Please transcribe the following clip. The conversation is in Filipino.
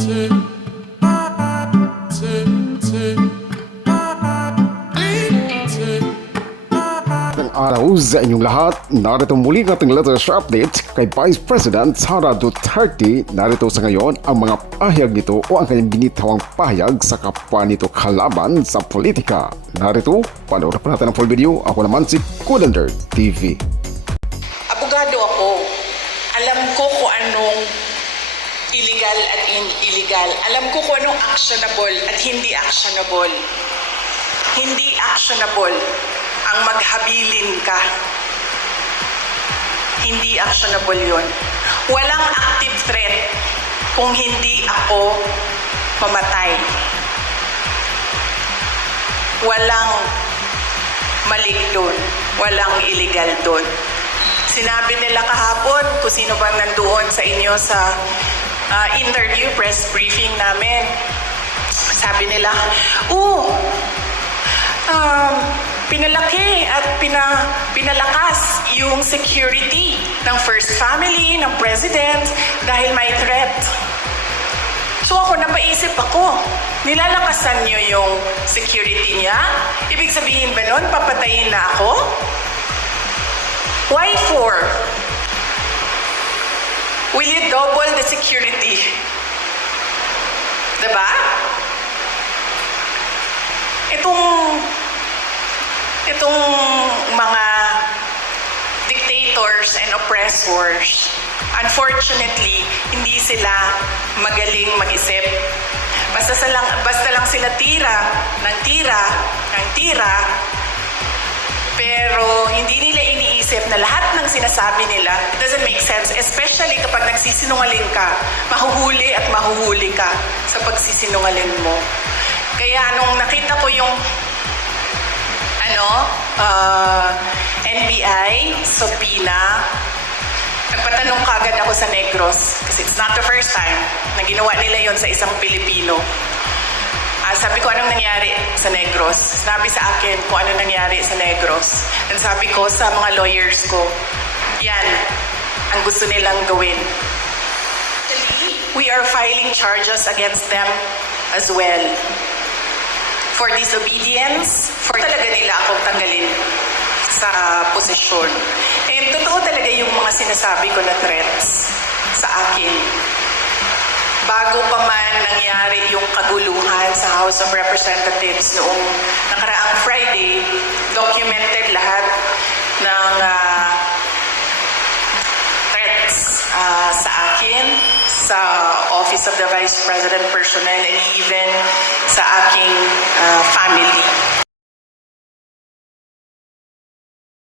Araw sa inyong lahat, narito muli ng ating latest update kay Vice President Sara Duterte. Narito sa ngayon ang mga pahayag nito o ang kanyang binitawang pahayag sa kapwa nito kalaban sa politika. Narito, panoorin pa natin ang full video. Ako naman si Codender TV. Abogado ako. Alam ko kung anong illegal at illegal. Alam ko kung anong actionable at hindi actionable. Hindi actionable ang maghabilin ka. Hindi actionable yun. Walang active threat kung hindi ako mamatay. Walang mali doon. Walang illegal doon. Sinabi nila kahapon kung sino bang nandoon sa inyo sa interview, press briefing namin. Sabi nila, pinalaki at pinalakas yung security ng First Family, ng President, dahil may threat. So napaisip ako, nilalakasan niyo yung security niya? Ibig sabihin ba nun, papatayin na ako? Why for? Will you double the security? Diba? Itong mga dictators and oppressors, unfortunately, hindi sila magaling mag-isip. Basta lang sila tira, pero hindi nila iniisip na lahat ng sinasabi nila, it doesn't make sense, especially kapag nagsisinungaling ka, mahuhuli ka sa pagsisinungaling mo. Kaya nung nakita ko yung NBI, subpoena, nagpatanong kagad ako sa Negros kasi it's not the first time na ginawa nila yon sa isang Pilipino. Sabi ko, anong nangyari sa Negros? Sabi sa akin kung ano nangyari sa Negros. And sabi ko sa mga lawyers ko, yan ang gusto nilang gawin. We are filing charges against them as well. For disobedience, for talaga nila akong tanggalin sa posisyon. And totoo talaga yung mga sinasabi ko na threats sa akin. Bago pa man nangyari yung kaguluhan sa House of Representatives noong nakaraang Friday, documented lahat ng threats sa akin, sa Office of the Vice President personnel, and even sa aking family.